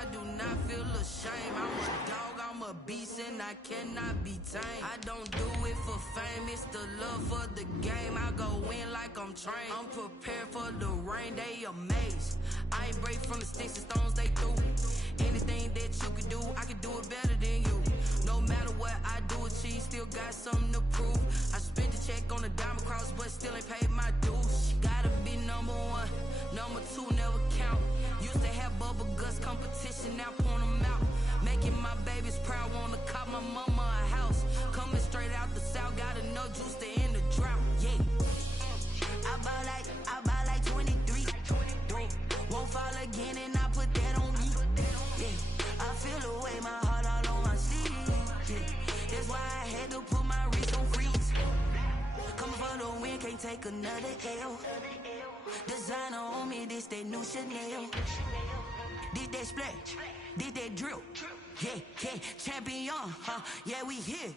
I do not feel ashamed. I'm a dog, I'm a beast, and I cannot be tamed. I don't do it for fame, it's the love for the game. I go in like I'm trained. I'm prepared for the rain, they amazed. I ain't break from the sticks and stones they threw. Anything that you can do, I can do it better than you. No matter what I do, achieve, still got something to prove. I spent the check on the diamond cross, but still ain't paid my dues. Gotta be number one, number two never count. Used to have bubble guts competition, now point them out. Making my babies proud, wanna cop my mama a house. Coming straight out the south, got enough juice to end the drought. Yeah, I buy like 23. Won't fall again, and I put that on me. Yeah, I feel the way, my heart all on my sleeve. Yeah, that's why I had to put my wrist on freeze. Coming for the win, can't take another L. Designer on me, this that new Chanel. Did that splash, did that drill. Yeah, yeah, champion, huh? Yeah, we here.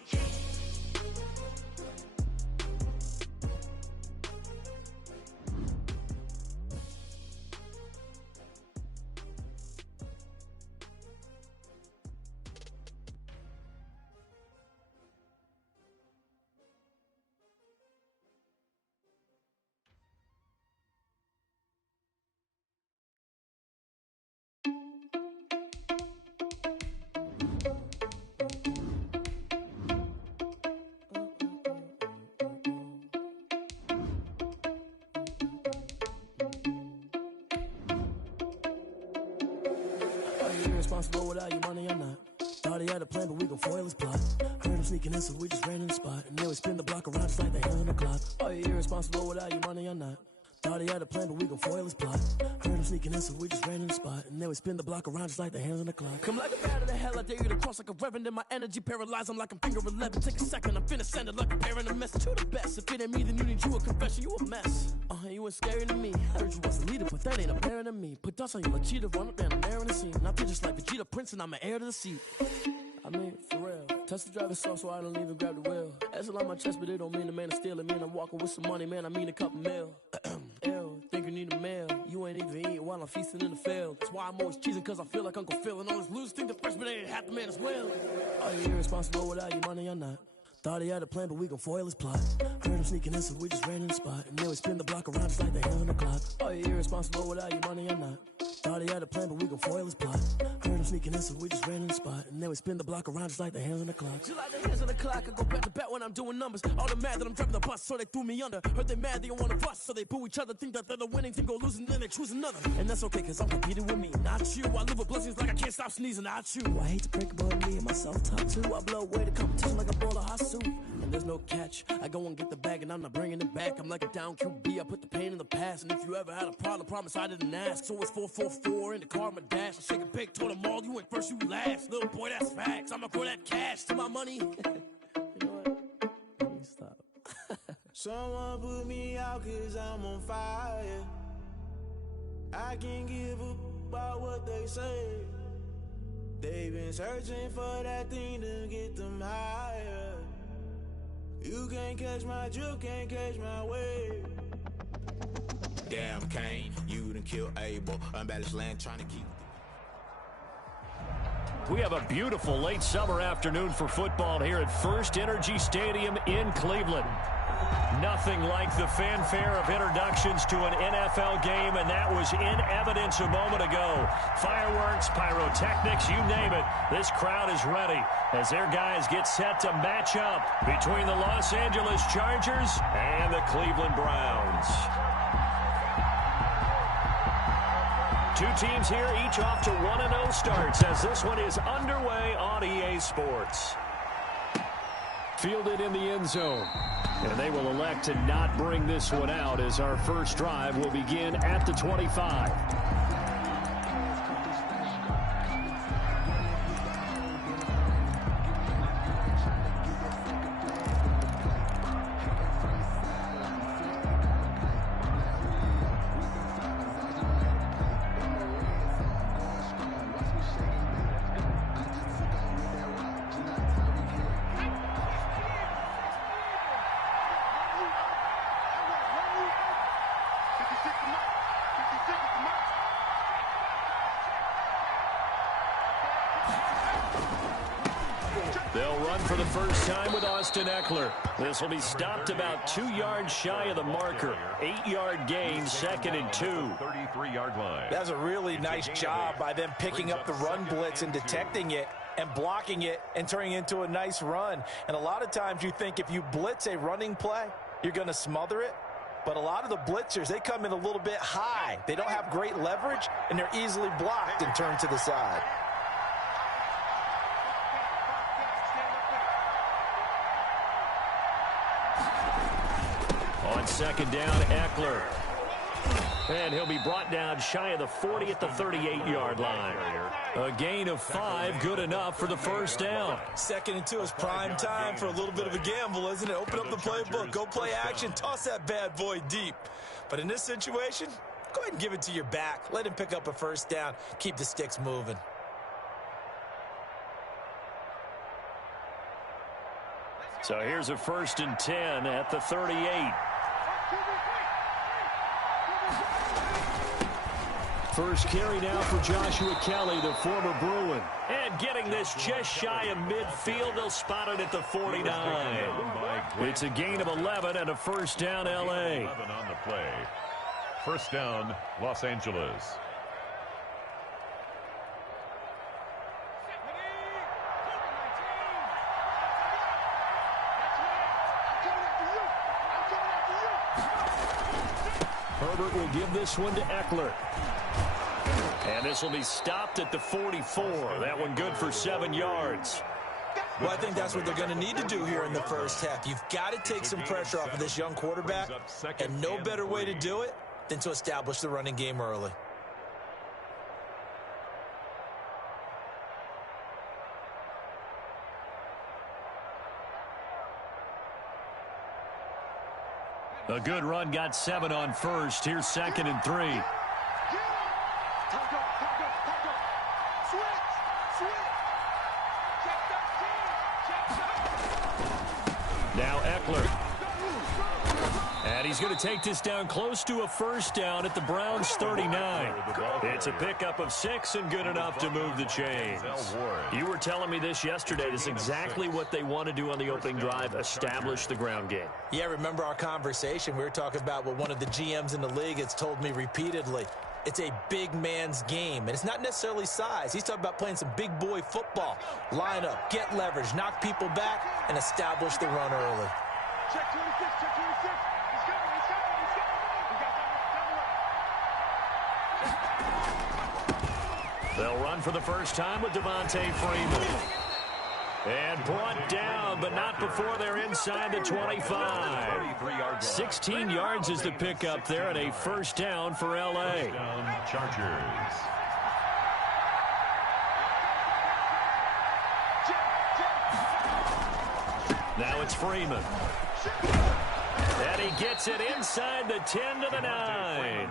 Irresponsible without your money or not. Thought he had a plan, but we gon' foil his plot. Heard him sneaking in, so we just ran in the spot. And then we spin the block around just like the hands on the clock. Are you irresponsible without your money or not? Thought he had a plan, but we gon' foil his plot. Heard him sneaking in, so we just ran in the spot. And then we spin the block around just like the hands on the clock. Come like a bat of the hell, I dare you to cross like a reverend. And my energy paralyzed, I'm like I'm finger 11. Take a second, I'm finna send it like a parent a message to the best. If it ain't me, then you need you a confession, you a mess. You ain't scary to me. Heard you was a leader, but that ain't apparent to me. Put dust on you like cheetah, run up down the air in the scene. I feel just like Vegeta Prince, and I'm an heir to the seat. I mean, for real. Touch the driver's soft, so I don't even grab the wheel. That's on my chest, but it don't mean the man is stealing. Mean I'm walking with some money, man, I mean a couple mil. Ew, think you need a meal. You ain't even eating while I'm feasting in the field. That's why I'm always cheesing, cause I feel like Uncle Phil. And all this losers think the freshman ain't half the man as well. Are you irresponsible without your money or not? Thought he had a plan, but we gon' foil his plot. Heard him sneaking in, so we just ran in the spot. And then we spin the block around just like the hands on the clock. Are you irresponsible without your money or not? Thought he had a plan, but we gon' foil his plot. Heard him sneaking in, so we just ran in the spot. And then we spin the block around just like the hands on the clock. Just like the hands on the clock, I go back to back when I'm doing numbers. All the mad that I'm driving the bus, so they threw me under. Heard they mad, they don't wanna bust, so they boo each other. Think that they're the winning team, go losing, then they choose another. And that's okay, cause I'm competing with me, not you. I live with blessings like I can't stop sneezing, not you. I hate to break about me and my self-talk too. I blow away the competition like a bowl of hot soup. And there's no catch, I go and get the bag and I'm not bringing it back. I'm like a down QB, I put the pain in the past. And if you ever had a problem, promise I didn't ask. So it's 444 in the car, my dash. I shake a big, told them all, you went first, you last. Little boy, that's facts, I'ma grow that cash to my money. You know what? Let me stop. Someone put me out cause I'm on fire. I can't give a about what they say. They've been searching for that thing to get them higher. You can't catch my drift, can't catch my wave. Damn, Kane, you done killed Abel. Unbalanced land trying to keep. We have a beautiful late summer afternoon for football here at First Energy Stadium in Cleveland. Nothing like the fanfare of introductions to an NFL game, and that was in evidence a moment ago. Fireworks, pyrotechnics, you name it. This crowd is ready as their guys get set to match up between the Los Angeles Chargers and the Cleveland Browns. Two teams here, each off to 1-0 starts as this one is underway on EA Sports. Fielded in the end zone. And they will elect to not bring this one out as our first drive will begin at the 25. They'll run for the first time with Austin Eckler. This will be stopped about 2 yards shy of the marker. 8-yard gain, 2nd and 2. 33-yard line. That's a really nice job by them picking up the run blitz and detecting it and blocking it and turning it into a nice run. And a lot of times you think if you blitz a running play, you're going to smother it. But a lot of the blitzers, they come in a little bit high. They don't have great leverage, and they're easily blocked and turned to the side. On 2nd down, Eckler. And he'll be brought down shy of the 40 at the 38-yard line. A gain of 5, good enough for the first down. 2nd and 2 is prime time for a little bit of a gamble, isn't it? Open up the playbook, go play action, toss that bad boy deep. But in this situation, go ahead and give it to your back. Let him pick up a first down. Keep the sticks moving. So here's a 1st and 10 at the 38. First carry now for Joshua Kelly, the former Bruin. And getting this just shy of midfield, they'll spot it at the 49. It's a gain of 11 and a first down, L.A. 11 on the play. First down, Los Angeles. Herbert will give this one to Eckler. And this will be stopped at the 44. That one good for 7 yards. Well, I think that's what they're going to need to do here in the first half. You've got to take some pressure off of this young quarterback, and no better way to do it than to establish the running game early. A good run, got 7 on first. Here's 2nd and 3. Now Eckler. And he's going to take this down close to a first down at the Browns' 39. It's a pickup of 6 and good enough to move the chains. You were telling me this yesterday. This is exactly what they want to do on the opening drive, establish the ground game. Yeah, remember our conversation? We were talking about what one of the GMs in the league has told me repeatedly. It's a big man's game, and it's not necessarily size. He's talking about playing some big boy football. Line up, get leverage, knock people back, and establish the run early. Check 26, check 26. He's coming, he's coming, he's coming. They'll run for the first time with Devontae Freeman. And brought down, but not before they're inside the 25. 16 yards is the pickup there, and a first down for L.A. Chargers. Now it's Freeman. And he gets it inside the 10 to the 9.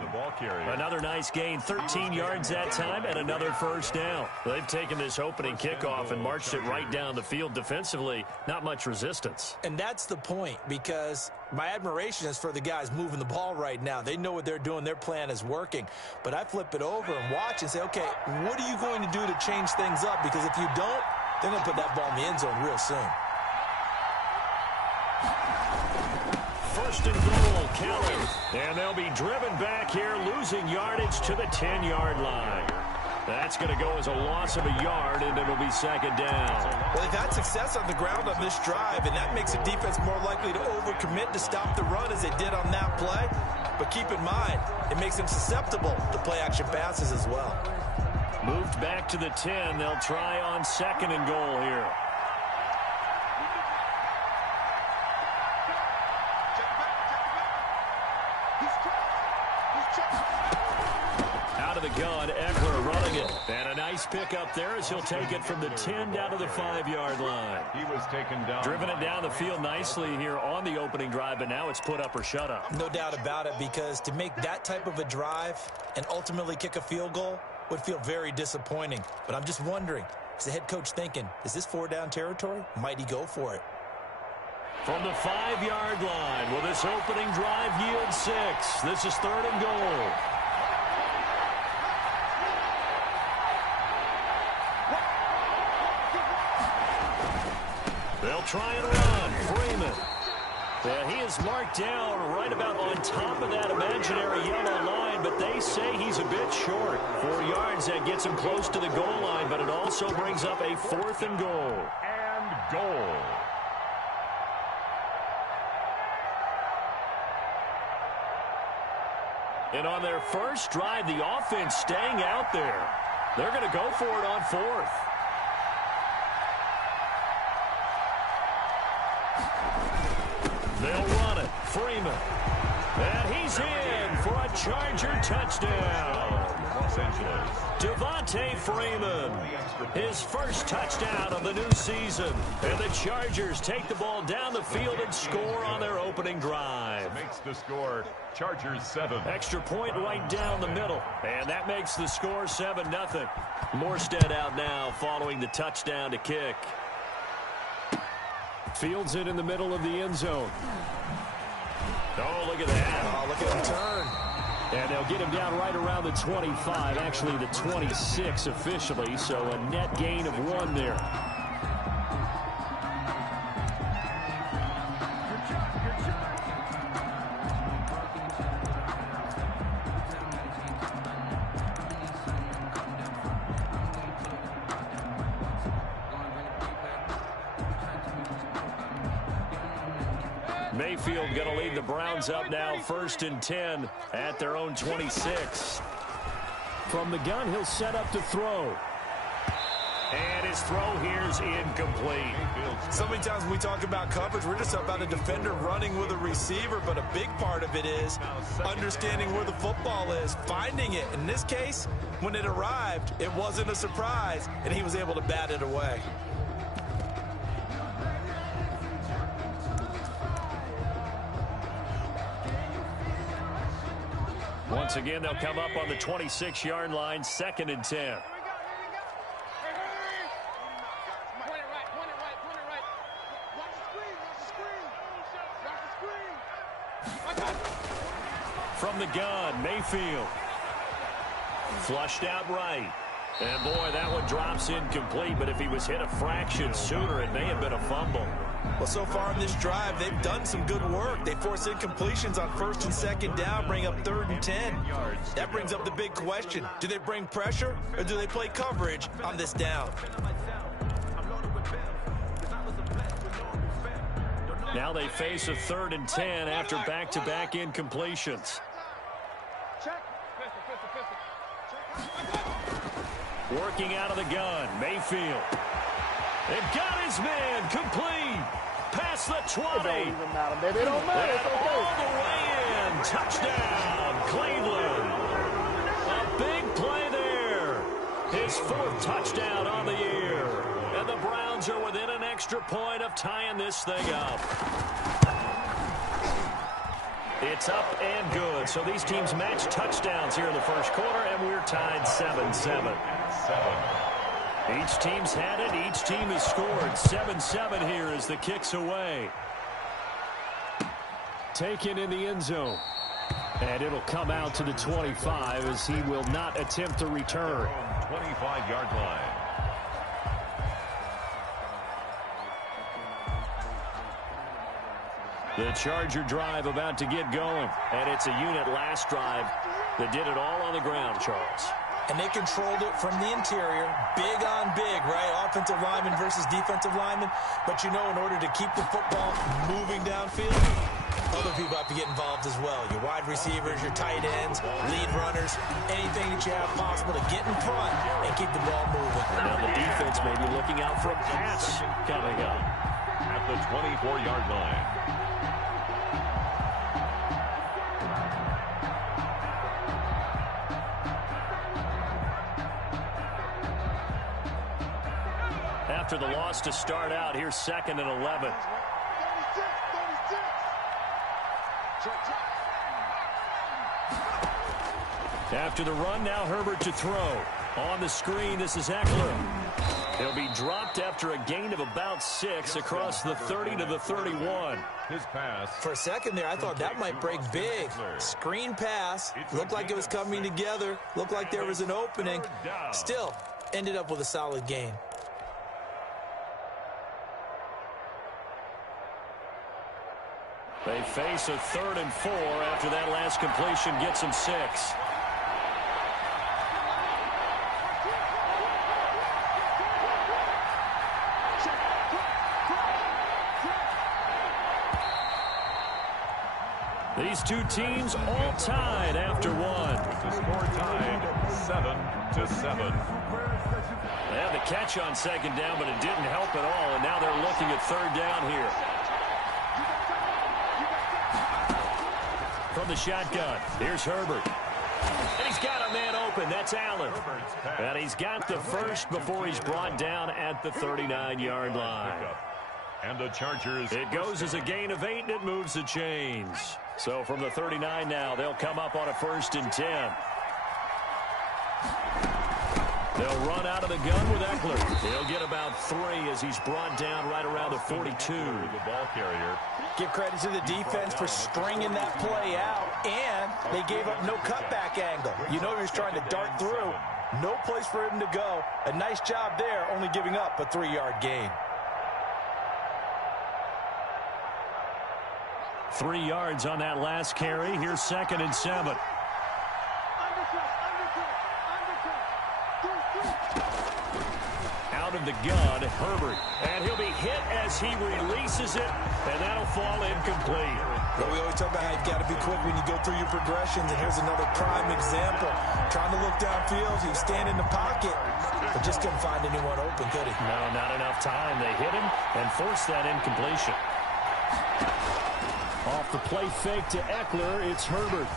Another nice gain, 13 yards that time, and another first down. They've taken this opening kickoff and marched it right down the field defensively. Not much resistance. And that's the point, because my admiration is for the guys moving the ball right now. They know what they're doing. Their plan is working. But I flip it over and watch and say, okay, what are you going to do to change things up? Because if you don't, they're going to put that ball in the end zone real soon. First and goal, Kelly. And they'll be driven back here, losing yardage to the 10-yard line. That's going to go as a loss of a yard, and it'll be second down. Well, they've had success on the ground on this drive, and that makes a defense more likely to overcommit to stop the run as they did on that play. But keep in mind, it makes them susceptible to play-action passes as well. Moved back to the 10. They'll try on second and goal here. Out of the gun, Eckler running it. And a nice pickup there as he'll take it from the 10 down to the 5-yard line. He was taken down. Driven it down the field nicely here on the opening drive, but now it's put up or shut up. No doubt about it, because to make that type of a drive and ultimately kick a field goal would feel very disappointing. But I'm just wondering, is the head coach thinking, is this 4-down territory? Might he go for it? From the 5-yard line, will this opening drive yield 6? This is third and goal. They'll try and run. Freeman. Yeah, he is marked down right about on top of that imaginary yellow line, but they say he's a bit short. 4 yards, that gets him close to the goal line, but it also brings up a 4th and goal. And goal. And on their first drive, the offense staying out there. They're going to go for it on 4th. They'll run it. Freeman. And he's in for a Charger touchdown. Los Angeles. Devontae Freeman, his first touchdown of the new season. And the Chargers take the ball down the field and score on their opening drive. Makes the score Chargers 7. Extra point right down the middle. And that makes the score 7-0. Morstead out now following the touchdown to kick. Fields it in the middle of the end zone. Oh, look at that. Oh, look at him turn. And they'll get him down right around the 25, actually the 26 officially, so a net gain of 1 there. Mayfield going to lead the Browns up now 1st and 10 at their own 26. From the gun, he'll set up to throw. And his throw here is incomplete. So many times when we talk about coverage, we're just about a defender running with a receiver, but a big part of it is understanding where the football is, finding it. In this case, when it arrived, it wasn't a surprise, and he was able to bat it away. Once again, they'll come up on the 26-yard line, 2nd and 10. From the gun, Mayfield. Flushed out right. And boy, that one drops incomplete, but if he was hit a fraction sooner, it may have been a fumble. Well, so far in this drive, they've done some good work. They force incompletions on 1st and 2nd down, bring up 3rd and 10. That brings up the big question. Do they bring pressure or do they play coverage on this down? Now they face a 3rd and 10 after back-to-back incompletions. Working out of the gun, Mayfield. They've got his man complete. Past the 20. It don't even matter, baby. It don't matter. It's okay. All the way in. Touchdown, Cleveland. A big play there. His 4th touchdown on the year. And the Browns are within an extra point of tying this thing up. It's up and good. So these teams match touchdowns here in the first quarter, and we're tied 7-7. Each team's had it. Each team has scored. 7-7 here as the kick's away. Taken in the end zone. And it'll come out to the 25 as he will not attempt to return. 25-yard line. The Charger drive about to get going. And it's a unit last drive that did it all on the ground, Charles. And they controlled it from the interior, big on big, right? Offensive lineman versus defensive lineman. But, you know, in order to keep the football moving downfield, other people have to get involved as well. Your wide receivers, your tight ends, lead runners, anything that you have possible to get in front and keep the ball moving. And now the defense may be looking out for a pass coming up. At the 24-yard line. After the loss to start out, here's 2nd and 11. After the run, now Herbert to throw. On the screen, this is Eckler. He'll be dropped after a gain of about 6 across the 30 to the 31. His pass. For a second there, I thought that might break big. Screen pass. Looked like it was coming together. Looked like there was an opening. Still, ended up with a solid gain. They face a 3rd and 4 after that last completion gets them 6. These two teams all tied after one. With the score tied 7-7. They had the catch on 2nd down, but it didn't help at all, and now they're looking at 3rd down here. From the shotgun, here's Herbert. And he's got a man open. That's Allen. And he's got the first before he's brought down at the 39-yard line. And the Chargers. It goes as a gain of 8, and it moves the chains. So from the 39 now, they'll come up on a 1st and 10. They'll run out of the gun with Eckler. He'll get about 3 as he's brought down right around the 42. The ball carrier. Give credit to the defense for stringing that play out, and they gave up no cutback angle. You know he was trying to dart through. No place for him to go. A nice job there, only giving up a 3-yard gain. 3 yards on that last carry. Here's 2nd and 7. Out of the gun, Herbert. And he'll be hit as he releases it, and that'll fall incomplete. But we always talk about how you've got to be quick when you go through your progressions, and here's another prime example. Trying to look downfield, he was standing in the pocket, but just couldn't find anyone open, could he? No, not enough time. They hit him and forced that incompletion. Off the play fake to Eckler, it's Herbert.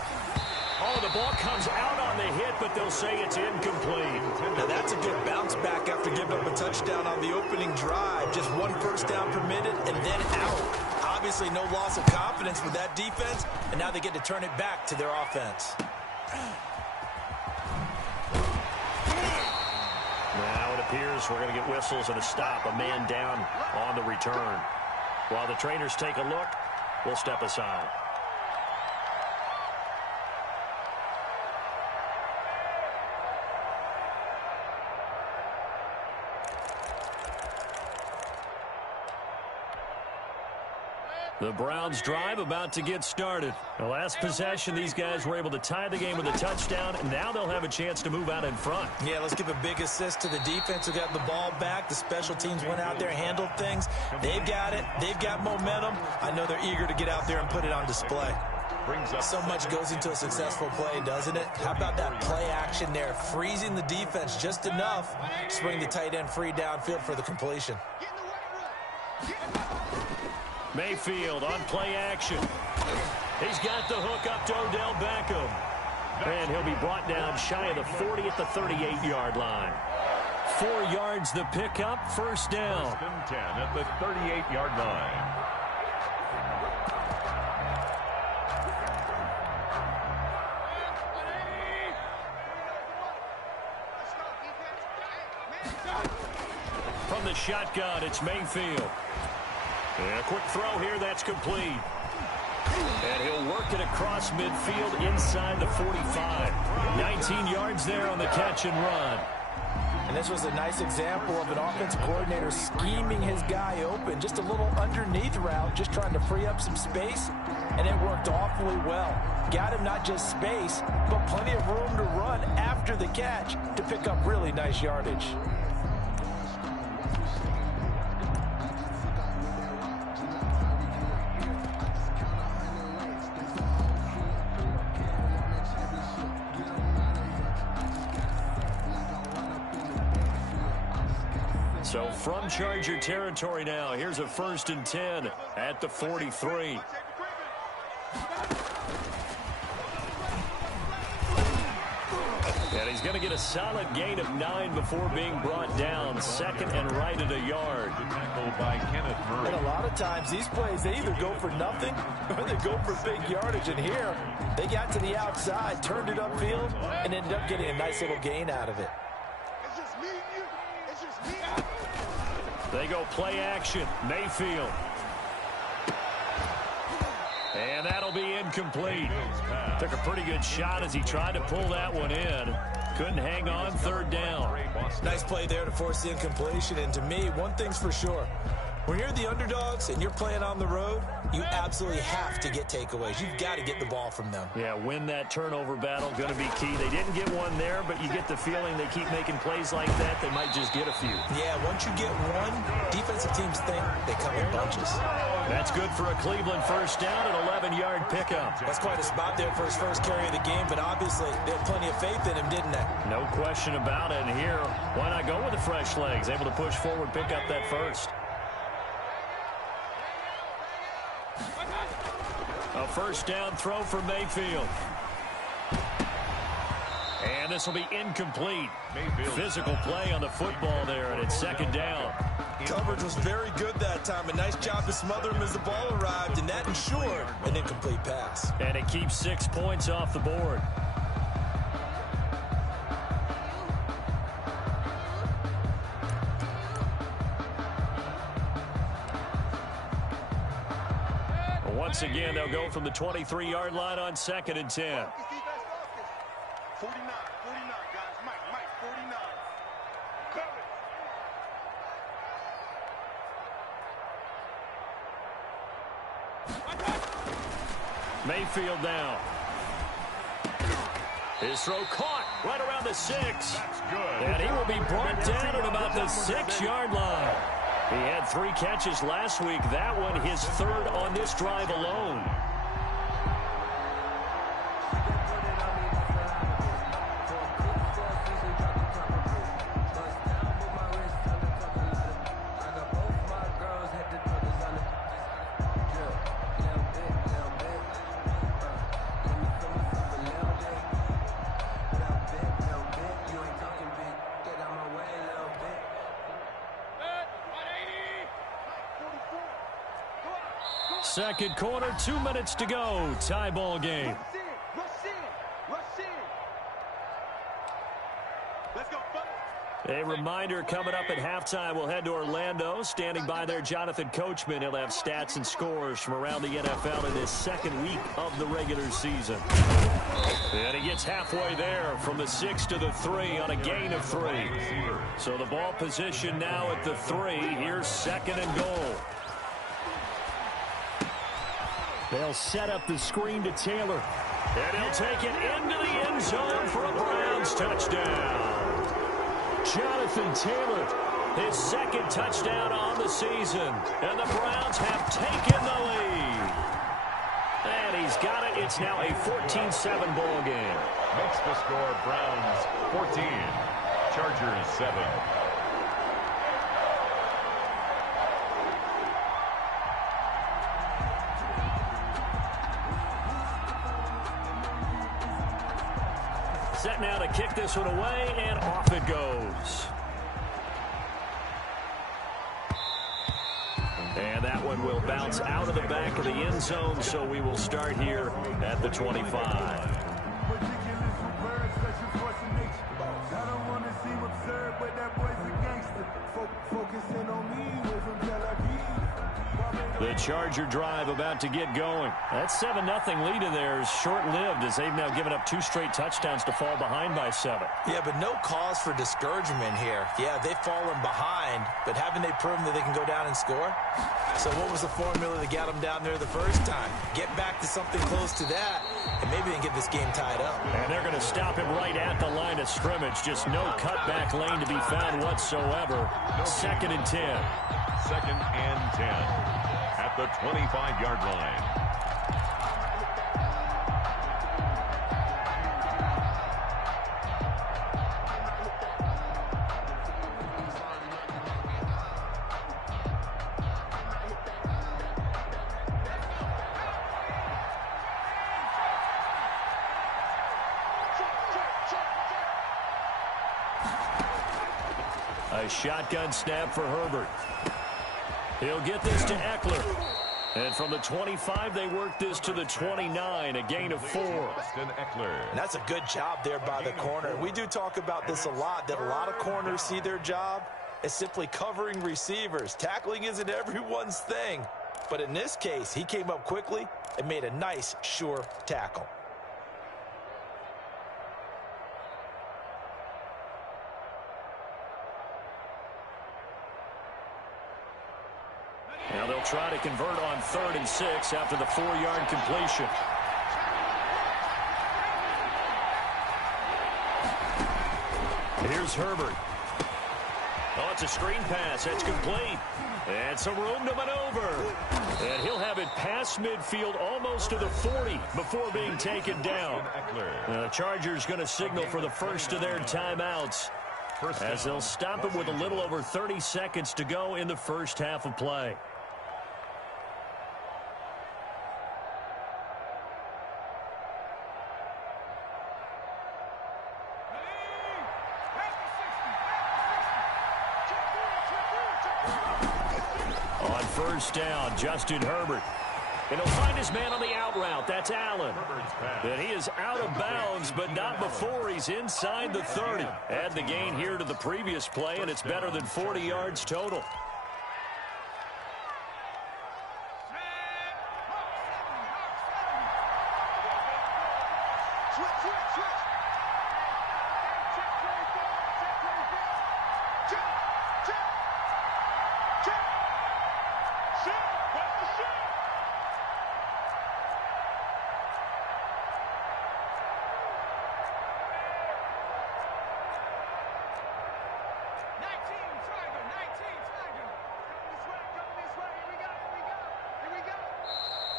Oh, the ball comes out on the hit, but they'll say it's incomplete. Now that's a good bounce back after giving up a touchdown on the opening drive. Just 1 first down permitted and then out. Obviously no loss of confidence with that defense, and now they get to turn it back to their offense. Now it appears we're going to get whistles and a stop. A man down on the return. While the trainers take a look, we'll step aside. The Browns drive about to get started. The last possession, these guys were able to tie the game with a touchdown, and now they'll have a chance to move out in front. Yeah, let's give a big assist to the defense who got the ball back. The special teams went out there, handled things. They've got it. They've got momentum. I know they're eager to get out there and put it on display. So much goes into a successful play, doesn't it? How about that play action there? Freezing the defense just enough to bring the tight end free downfield for the completion. Mayfield on play action. He's got the hook up to Odell Beckham. And he'll be brought down shy of the 40 at the 38-yard line. 4 yards the pickup, 1st down. 1st and 10 at the 38-yard line. From the shotgun, it's Mayfield. And a quick throw here, that's complete. And he'll work it across midfield inside the 45. 19 yards there on the catch and run. And this was a nice example of an offensive coordinator scheming his guy open. Just a little underneath route, just trying to free up some space. And it worked awfully well. Got him not just space, but plenty of room to run after the catch to pick up really nice yardage. So from Charger territory now, here's a 1st and 10 at the 43. And he's going to get a solid gain of 9 before being brought down. 2nd and right at a yard. Tackled by Kenneth Murray. And a lot of times these plays, they either go for nothing or they go for big yardage. And here, they got to the outside, turned it upfield, and ended up getting a nice little gain out of it. They go play action. Mayfield. And that'll be incomplete. Took a pretty good shot as he tried to pull that one in. Couldn't hang on, 3rd down. Nice play there to force the incompletion. And to me, one thing's for sure. When you're the underdogs and you're playing on the road, you absolutely have to get takeaways. You've got to get the ball from them. Yeah, win that turnover battle, going to be key. They didn't get one there, but you get the feeling they keep making plays like that, they might just get a few. Yeah, once you get one, defensive teams think they come in bunches. That's good for a Cleveland first down, an 11-yard pickup. That's quite a spot there for his first carry of the game, but obviously they had plenty of faith in him, didn't they? No question about it. And here, why not go with the fresh legs? Able to push forward, pick up that first. A first down throw for Mayfield. And this will be incomplete. Mayfield. Physical play on the football there, and it's second down. Coverage was very good that time. A nice job to smother him as the ball arrived, and that ensured an incomplete pass. And it keeps 6 points off the board. Once again, they'll go from the 23-yard line on 2nd and 10. 49, guys. Mike, 49. Cover. Mayfield down. His throw caught right around the 6. That's good. And he will be brought down at about the 6-yard line. He had 3 catches last week. That one his 3rd on this drive alone. Second quarter, 2 minutes to go. Tie ball game. Rush in. Let's go, A reminder coming up at halftime, we'll head to Orlando. Standing by there, Jonathan Coachman. He'll have stats and scores from around the NFL in this second week of the regular season. And he gets halfway there from the 6 to the 3 on a gain of 3. So the ball position now at the 3. Here's 2nd and goal. They'll set up the screen to Taylor. And he'll take it into the end zone for a Browns touchdown. Jonathan Taylor, his 2nd touchdown on the season. And the Browns have taken the lead. And he's got it. It's now a 14-7 ball game. Makes the score Browns 14, Chargers 7. Set now to kick this one away, and off it goes. And that one will bounce out of the back of the end zone, so we will start here at the 25. The Charger drive about to get going. That 7-0 lead of theirs short-lived as they've now given up 2 straight touchdowns to fall behind by 7. Yeah, but no cause for discouragement here. Yeah, they've fallen behind, but haven't they proven that they can go down and score? So what was the formula that got them down there the first time? Get back to something close to that, and maybe they can get this game tied up. And they're going to stop him right at the line of scrimmage. Just no cutback lane to be found whatsoever. 2nd and 10. 2nd and 10. At the 25-yard line. A shotgun snap for Herbert. He'll get this to Eckler. And from the 25, they work this to the 29, a gain of 4. And that's a good job there by the corner. We do talk about this a lot, that a lot of corners see their job as simply covering receivers. Tackling isn't everyone's thing. But in this case, he came up quickly and made a nice, sure tackle. try to convert on 3rd and 6 after the 4-yard completion. Here's Herbert. Oh, it's a screen pass. It's complete. And some room to maneuver. And he'll have it past midfield almost to the 40 before being taken down. The Chargers going to signal for the first of their timeouts as they'll stop it with a little over 30 seconds to go in the first half of play. On first down, Justin Herbert. And he'll find his man on the out route. That's Allen. And he is out of bounds, but not before he's inside the 30. Add the gain here to the previous play, and it's better than 40 yards total.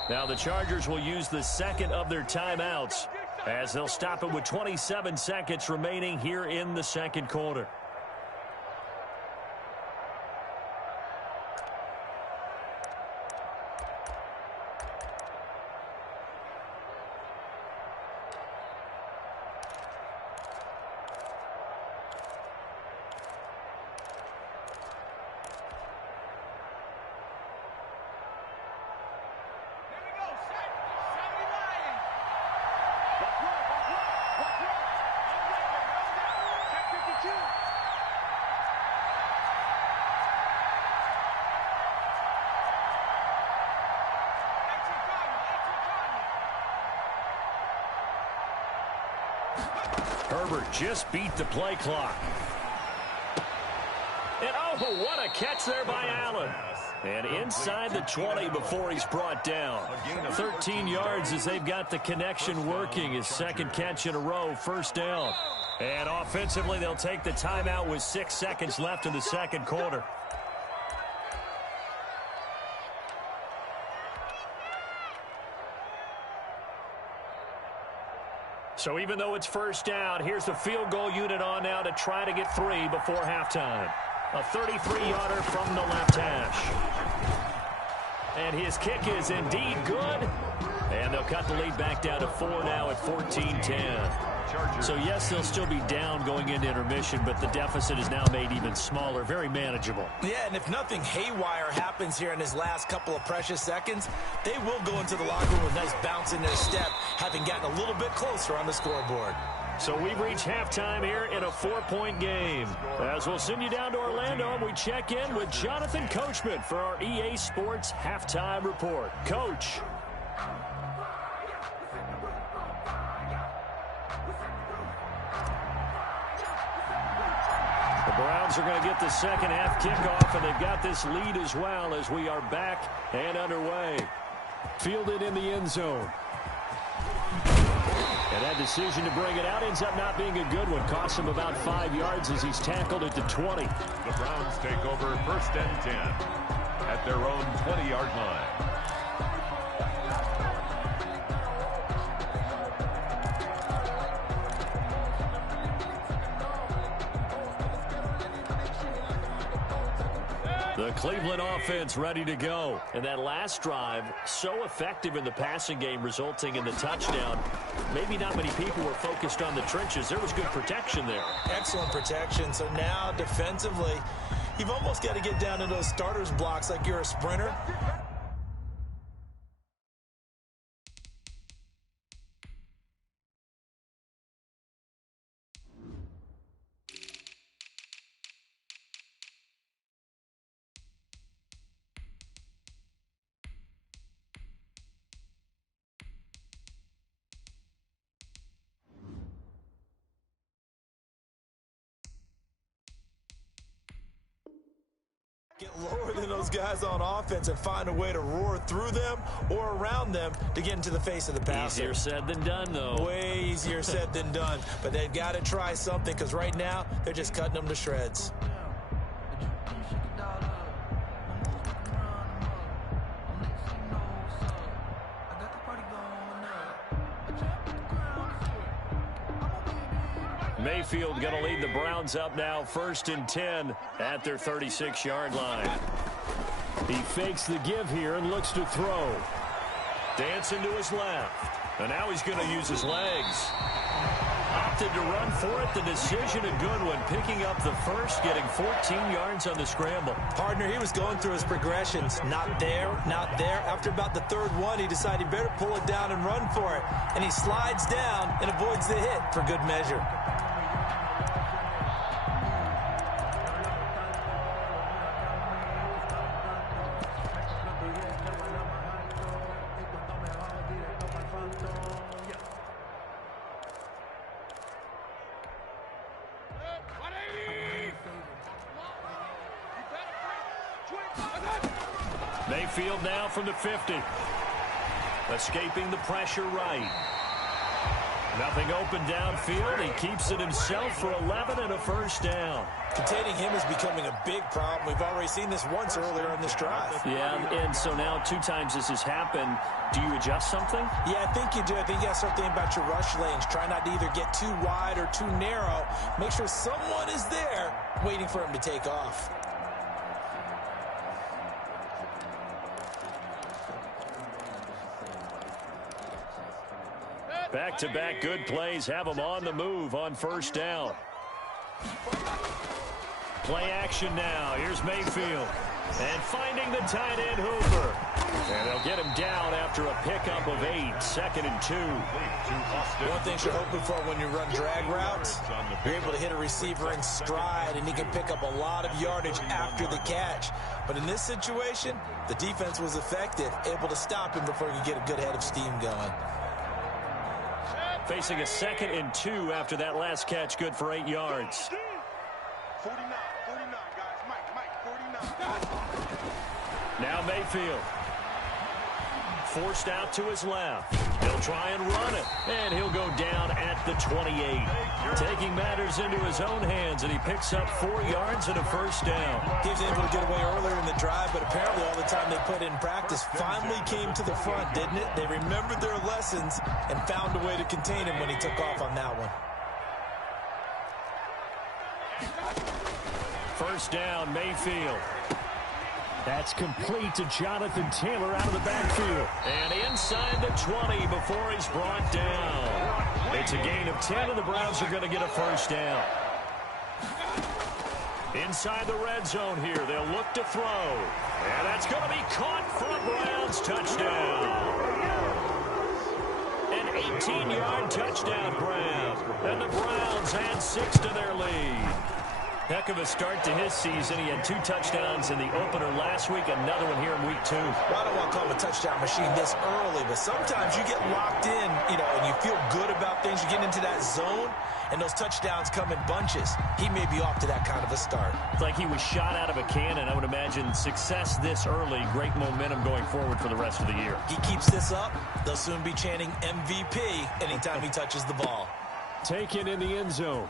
Now the Chargers will use the second of their timeouts as they'll stop it with 27 seconds remaining here in the second quarter. Herbert just beat the play clock. And oh, what a catch there by Allen. And inside the 20 before he's brought down. 13 yards as they've got the connection working. His second catch in a row, first down. And offensively, they'll take the timeout with 6 seconds left in the second quarter. So even though it's first down, here's the field goal unit on now to try to get 3 before halftime. A 33-yarder from the left hash. And his kick is indeed good. And they'll cut the lead back down to 4 now at 14-10. So, yes, they'll still be down going into intermission, but the deficit is now made even smaller, very manageable. Yeah, and if nothing haywire happens here in his last couple of precious seconds, they will go into the locker room with a nice bounce in their step, having gotten a little bit closer on the scoreboard. So we've reached halftime here in a 4-point game. As we'll send you down to Orlando, we check in with Jonathan Coachman for our EA Sports Halftime Report. Coach. The Browns are going to get the second half kickoff, and they've got this lead as well as we are back and underway. Fielded in the end zone. And that decision to bring it out ends up not being a good one. Costs him about 5 yards as he's tackled at the 20. The Browns take over first and 10 at their own 20-yard line. The Cleveland offense ready to go. And that last drive, so effective in the passing game, resulting in the touchdown. Maybe not many people were focused on the trenches. There was good protection there. Excellent protection. So now defensively, you've almost got to get down to those starters blocks like you're a sprinter. lower than those guys on offense and find a way to roar through them or around them to get into the face of the passer. Easier said than done, though. Way easier said than done. But they've got to try something because right now they're just cutting them to shreds. Mayfield going to lead the Browns up now, 1st and 10 at their 36-yard line. He fakes the give here and looks to throw. Dancing to his left. And now he's going to use his legs. Opted to run for it. The decision a good one. Picking up the first, getting 14 yards on the scramble. Partner, he was going through his progressions. Not there, not there. After about the third one, he decided he better pull it down and run for it. And he slides down and avoids the hit for good measure. Mayfield now from the 50. Escaping the pressure right. Nothing open downfield. He keeps it himself for 11 and a first down. Containing him is becoming a big problem. We've already seen this once earlier in this drive. Yeah, and so now 2 times this has happened. Do you adjust something? Yeah, I think you do. I think you got to start thinking about your rush lanes. Try not to either get too wide or too narrow. Make sure someone is there waiting for him to take off. Back-to-back good plays have them on the move on first down. Play action now. Here's Mayfield. And finding the tight end, Hooper. And they'll get him down after a pickup of 8. 2nd and 2. One thing you're hoping for when you run drag routes, you're able to hit a receiver in stride, and he can pick up a lot of yardage after the catch. But in this situation, the defense was effective, able to stop him before he could get a good head of steam going. Facing a 2nd and 2 after that last catch, good for 8 yards. 49, guys. Mike, 49. Now Mayfield. Forced out to his left. He'll try and run it. And he'll go down at the 28. Taking matters into his own hands, and he picks up 4 yards and a first down. He was able to get away earlier in the drive, but apparently all the time they put in practice finally came to the front, didn't it? They remembered their lessons and found a way to contain him when he took off on that one. First down, Mayfield. That's complete to Jonathan Taylor out of the backfield. And inside the 20 before he's brought down. It's a gain of 10, and the Browns are going to get a first down. Inside the red zone here, they'll look to throw. And that's going to be caught for a Browns touchdown. An 18-yard touchdown grab. And the Browns add 6 to their lead. Heck of a start to his season. He had 2 touchdowns in the opener last week, another one here in week 2. Well, I don't want to call him a touchdown machine this early, but sometimes you get locked in, and you feel good about things. You get into that zone, and those touchdowns come in bunches. He may be off to that kind of a start. It's like he was shot out of a cannon. I would imagine success this early, great momentum going forward for the rest of the year. He keeps this up, they'll soon be chanting MVP anytime he touches the ball. Taken in the end zone.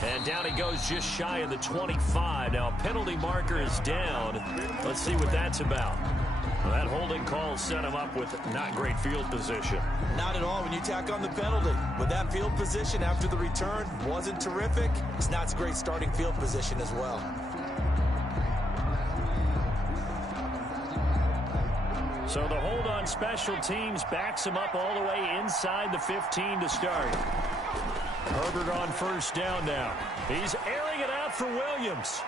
And down he goes just shy of the 25. Now a penalty marker is down. Let's see what that's about. Well, that holding call set him up with not great field position. Not at all when you tack on the penalty. With that field position after the return wasn't terrific, it's not a great starting field position as well. So the hold on special teams backs him up all the way inside the 15 to start. Herbert on first down now. He's airing it out for Williams.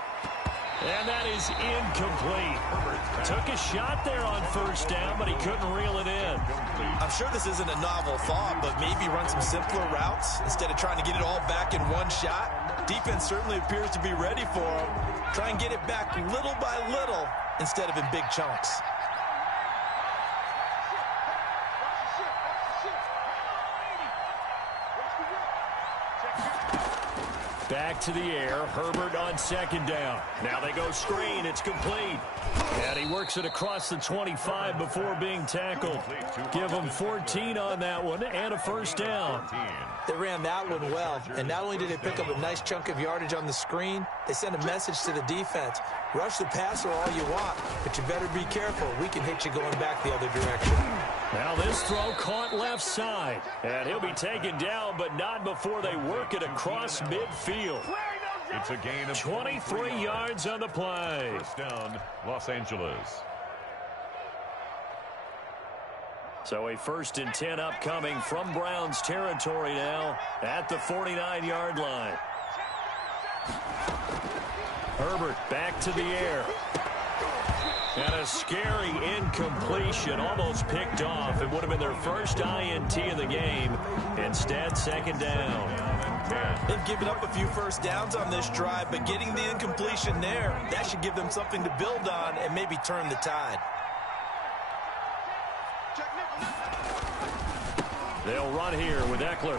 And that is incomplete. Took a shot there on first down, but he couldn't reel it in. I'm sure this isn't a novel thought, but maybe run some simpler routes instead of trying to get it all back in one shot. Defense certainly appears to be ready for him. Try and get it back little by little instead of in big chunks. Back back to the air. Herbert on second down. Now they go screen. It's complete. And he works it across the 25 before being tackled. Give him 14 on that one and a first down. They ran that one well, and not only did they pick up a nice chunk of yardage on the screen, they sent a message to the defense. Rush the passer all you want, but you better be careful. We can hit you going back the other direction. Now this throw caught left side, and he'll be taken down, but not before they work it across midfield. It's a gain of 23 yards on the play. First down, Los Angeles. So a 1st and 10 upcoming from Browns territory now at the 49-yard line. Herbert back to the air. And a scary incompletion, almost picked off. It would have been their first INT of the game. Instead, second down. They've given up a few first downs on this drive, but getting the incompletion there, that should give them something to build on and maybe turn the tide. They'll run here with Eckler.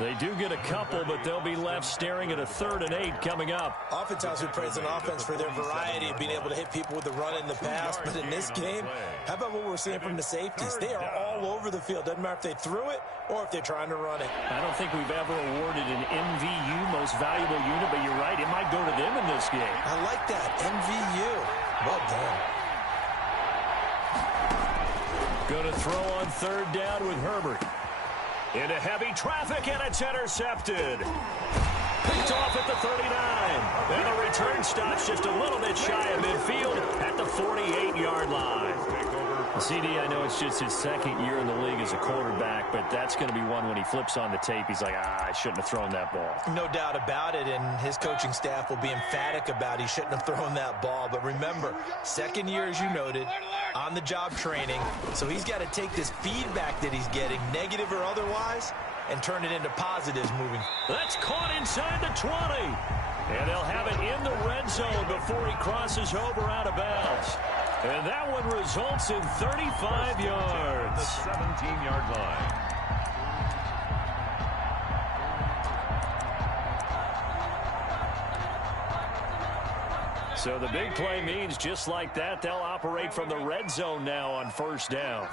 They do get a couple, but they'll be left staring at a 3rd and 8 coming up. Oftentimes we praise an offense for their variety of being able to hit people with the run and the pass, but in this game, how about what we're seeing from the safeties? They are all over the field. Doesn't matter if they threw it or if they're trying to run it. I don't think we've ever awarded an MVU, most valuable unit, but you're right, it might go to them in this game. I like that, MVU. Well done. Going to throw on 3rd down with Herbert. Into heavy traffic, and it's intercepted. Picked off at the 39. And the return stops just a little bit shy of midfield at the 48-yard line. CD, I know it's just his 2nd year in the league as a quarterback, but that's going to be one when he flips on the tape. He's like, I shouldn't have thrown that ball. No doubt about it, and his coaching staff will be emphatic about he shouldn't have thrown that ball. But remember, 2nd year, as you noted, on-the-job training, so he's got to take this feedback that he's getting, negative or otherwise, and turn it into positives moving. That's caught inside the 20. And they'll have it in the red zone before he crosses over out of bounds. And that one results in 35 yards. The 17-yard line. So the big play means just like that, they'll operate from the red zone now on 1st down.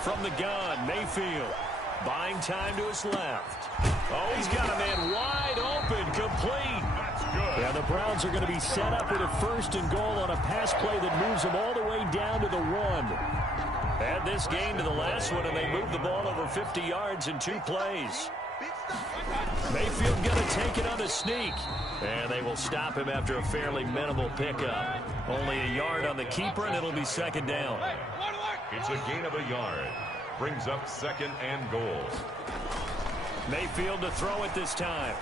From the gun, Mayfield. Buying time to his left. Oh, he's got a man wide open, complete. Yeah, the Browns are going to be set up with a 1st and goal on a pass play that moves them all the way down to the 1. Add this game to the last one, and they move the ball over 50 yards in 2 plays. Mayfield going to take it on the sneak. And they will stop him after a fairly minimal pickup. Only a yard on the keeper, and it'll be 2nd down. It's a gain of a yard. Brings up 2nd and goal. Mayfield to throw it this time.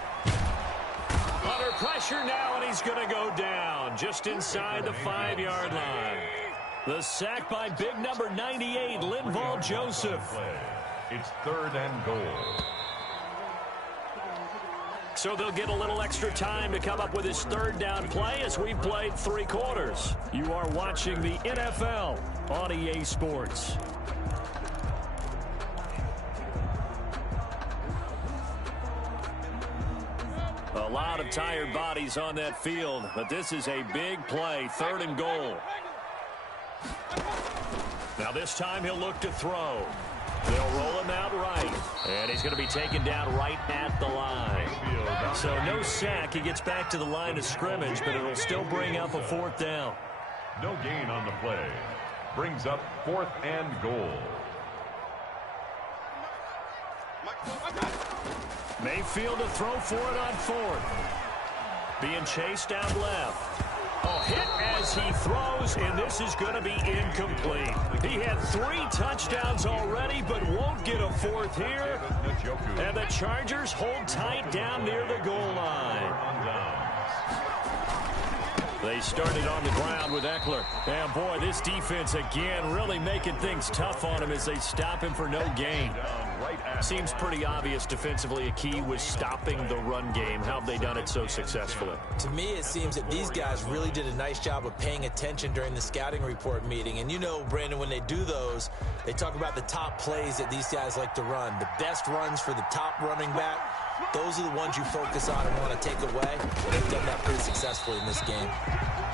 Under pressure now, and he's going to go down just inside the 5-yard line. The sack by big number 98, Linval Joseph. It's 3rd and goal. So they'll get a little extra time to come up with his 3rd down play as we've played 3 quarters. You are watching the NFL on EA Sports. A lot of tired bodies on that field, but this is a big play, 3rd and goal. Now this time he'll look to throw. They'll roll him out right, and he's going to be taken down right at the line. So no sack. He gets back to the line of scrimmage, but it'll still bring up a 4th down. No gain on the play. Brings up 4th and goal. Mayfield to throw for it on 4th. Being chased out left. A hit as he throws, and this is going to be incomplete. He had 3 touchdowns already, but won't get a 4th here. And the Chargers hold tight down near the goal line. They started on the ground with Eckler. And, boy, this defense, again, really making things tough on him as they stop him for no gain. Seems pretty obvious defensively a key was stopping the run game. How have they done it so successfully? To me, it seems that these guys really did a nice job of paying attention during the scouting report meeting. And you know, Brandon, when they do those, they talk about the top plays that these guys like to run. The best runs for the top running back. Those are the ones you focus on and want to take away. They've done that pretty successfully in this game.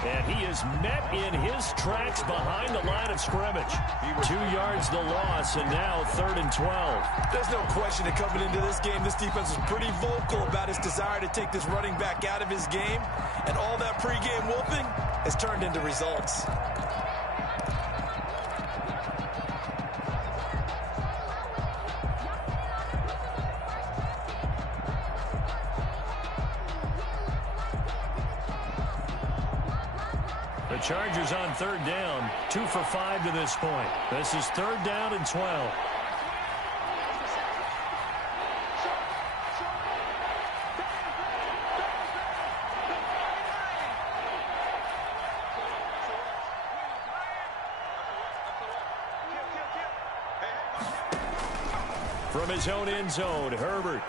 And he is met in his tracks behind the line of scrimmage. 2 yards the loss, and now 3rd and 12. There's no question that coming into this game, this defense was pretty vocal about his desire to take this running back out of his game. And all that pregame whooping has turned into results. The Chargers on 3rd down, 2 for 5 to this point. This is 3rd down and 12. From his own end zone, Herbert.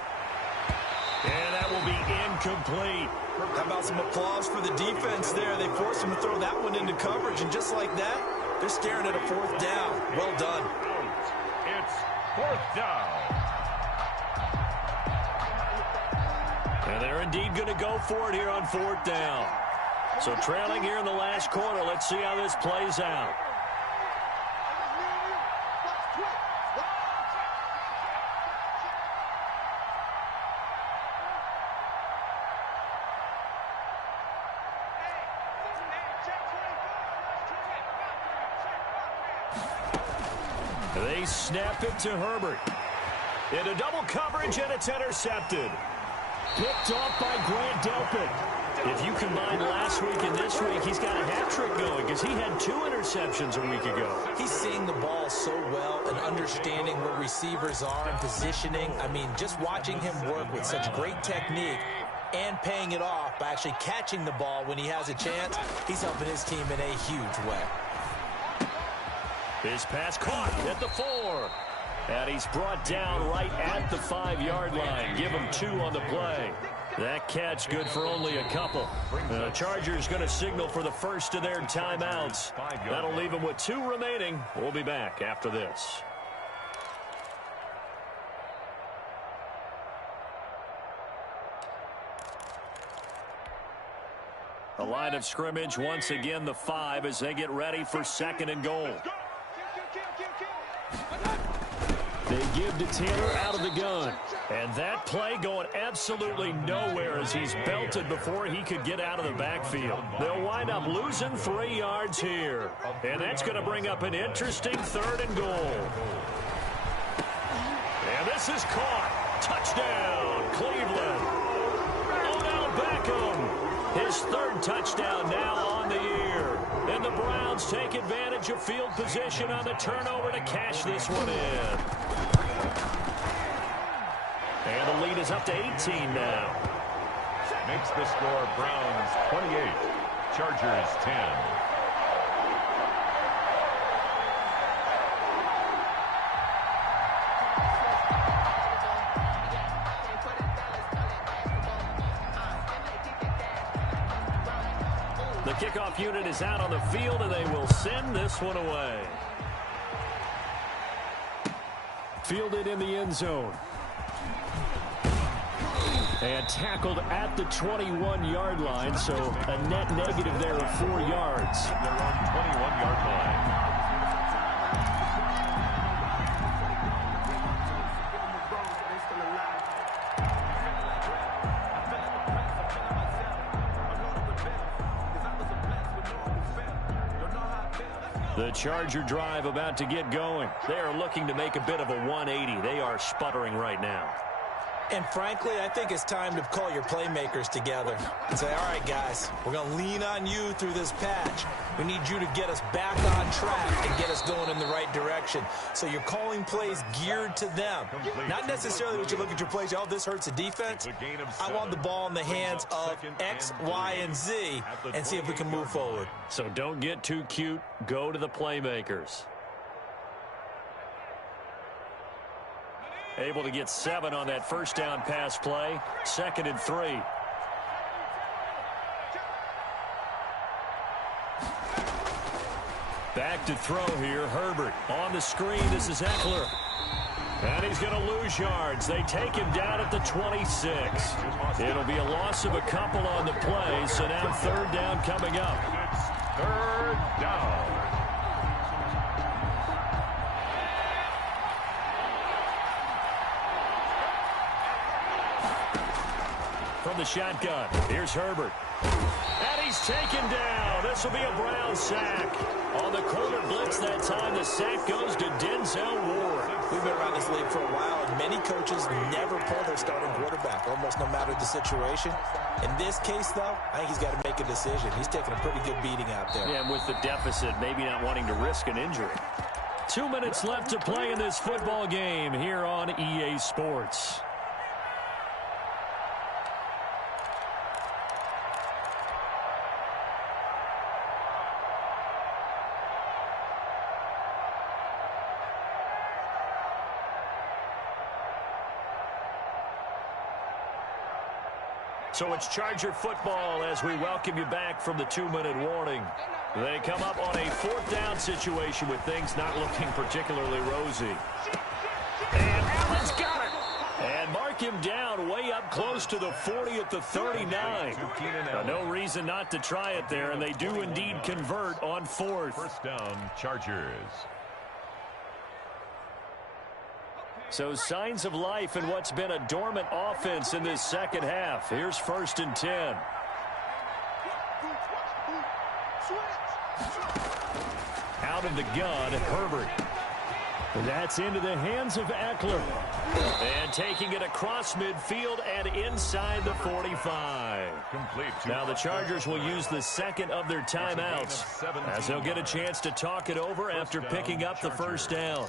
And that will be incomplete. How about some applause for the defense there? They forced him to throw that one into coverage, and just like that, they're staring at a 4th down. Well done. It's 4th down. And they're indeed going to go for it here on 4th down. So trailing here in the last quarter. Let's see how this plays out. They snap it to Herbert. Into double coverage, and it's intercepted. Picked off by Grant Delpit. If you combine last week and this week, he's got a hat trick going because he had 2 interceptions a week ago. He's seeing the ball so well and understanding where receivers are and positioning. I mean, just watching him work with such great technique and paying it off by actually catching the ball when he has a chance, he's helping his team in a huge way. His pass caught at the 4. And he's brought down right at the 5-yard line. Give him 2 on the play. That catch good for only a couple. The Chargers going to signal for the first of their timeouts. That'll leave them with 2 remaining. We'll be back after this. The line of scrimmage, once again, the 5 as they get ready for 2nd and goal. They give to Taylor out of the gun. And that play going absolutely nowhere as he's belted before he could get out of the backfield. They'll wind up losing 3 yards here. And that's going to bring up an interesting 3rd and goal. And this is caught. Touchdown, Cleveland. Odell Beckham. His 3rd touchdown now on the year. And the Browns take advantage of field position on the turnover to cash this one in. And the lead is up to 18 now. Makes the score Browns 28, Chargers 10. The kickoff unit is out on the field, and they will send this one away. Fielded in the end zone. And tackled at the 21-yard line, so a net negative there of 4 yards. Their own 21-yard line. The Charger drive about to get going. They are looking to make a bit of a 180. They are sputtering right now. And frankly, I think it's time to call your playmakers together and say, all right, guys, we're going to lean on you through this patch. We need you to get us back on track and get us going in the right direction. So you're calling plays geared to them. Not necessarily what you look at your plays, oh, this hurts the defense. I want the ball in the hands of X, Y, and Z and see if we can move forward. So don't get too cute. Go to the playmakers. Able to get 7 on that first down pass play. 2nd and 3. Back to throw here. Herbert on the screen. This is Eckler. And he's going to lose yards. They take him down at the 26. It'll be a loss of a couple on the play. So now 3rd down coming up. 3rd down. From the shotgun, here's Herbert. And he's taken down. This will be a Brown sack. On the corner blitz that time, the sack goes to Denzel Ward. We've been around this league for a while, and many coaches never pull their starting quarterback, almost no matter the situation. In this case, though, I think he's got to make a decision. He's taking a pretty good beating out there. Yeah, and with the deficit, maybe not wanting to risk an injury. 2 minutes left to play in this football game here on EA Sports. So it's Charger football as we welcome you back from the 2-minute warning. They come up on a 4th down situation with things not looking particularly rosy. And Allen's got it. And mark him down way up close to the 40 at the 39. No reason not to try it there, and they do indeed convert on 4th. 1st down, Chargers. So signs of life in what's been a dormant offense in this second half. Here's 1st and 10. Out of the gun, Herbert. And that's into the hands of Eckler. And taking it across midfield and inside the 45. Now the Chargers will use the 2nd of their timeouts as they'll get a chance to talk it over after picking up the 1st down.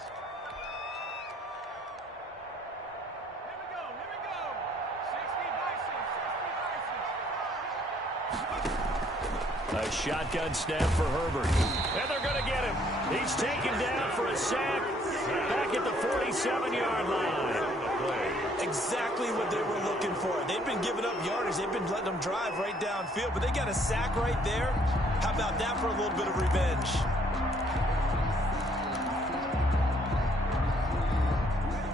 A shotgun snap for Herbert. And they're going to get him. He's taken down for a sack back at the 47-yard line. Exactly what they were looking for. They've been giving up yardage. They've been letting them drive right downfield, but they got a sack right there. How about that for a little bit of revenge?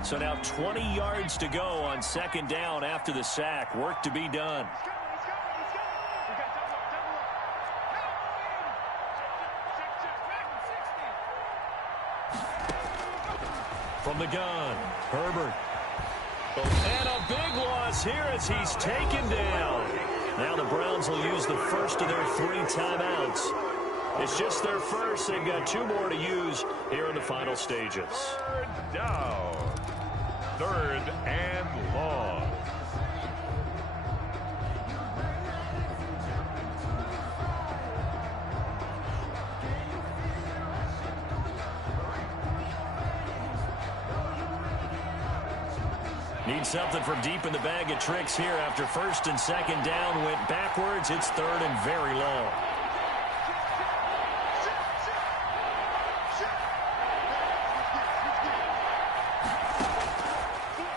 So now 20 yards to go on 2nd down after the sack. Work to be done. From the gun, Herbert. And a big loss here as he's taken down. Now the Browns will use the 1st of their 3 timeouts. It's just their 1st. They've got 2 more to use here in the final stages. 3rd down. 3rd and long. Need something from deep in the bag of tricks here after 1st and 2nd down went backwards. It's 3rd and very long.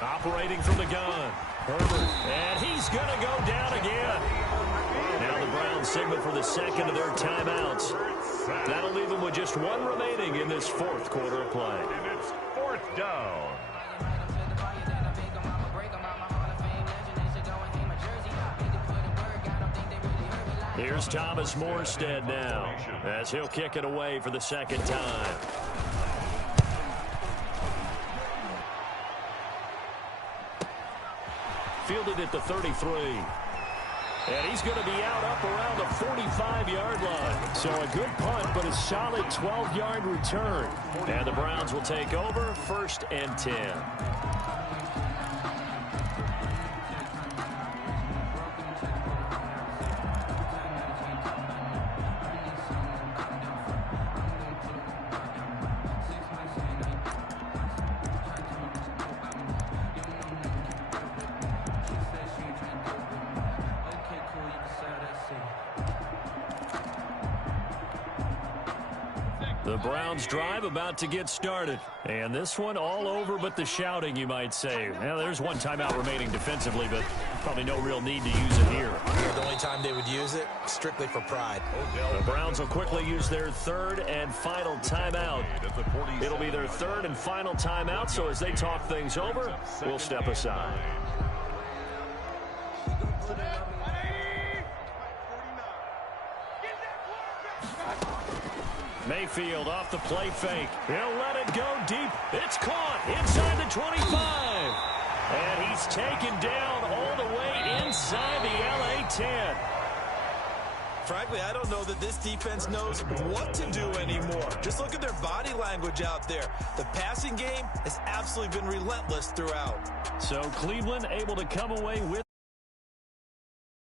Operating from the gun, Herbert, and he's going to go down again. Now the Browns signal for the 2nd of their timeouts. That'll leave them with just 1 remaining in this 4th quarter of play. And it's 4th down. Here's Thomas Morstead now as he'll kick it away for the 2nd time. Fielded at the 33. And he's going to be out up around the 45-yard line. So a good punt, but a solid 12-yard return. And the Browns will take over 1st and 10. The Browns drive about to get started. And this one all over but the shouting, you might say. Well, there's one timeout remaining defensively, but probably no real need to use it here. Yeah, the only time they would use it, strictly for pride. The Browns will quickly use their third and final timeout. It'll be their third and final timeout, so as they talk things over, we'll step aside. Mayfield off the play fake. He'll let it go deep. It's caught inside the 25. And he's taken down all the way inside the LA 10. Frankly, I don't know that this defense knows what to do anymore. Just look at their body language out there. The passing game has absolutely been relentless throughout. So Cleveland able to come away with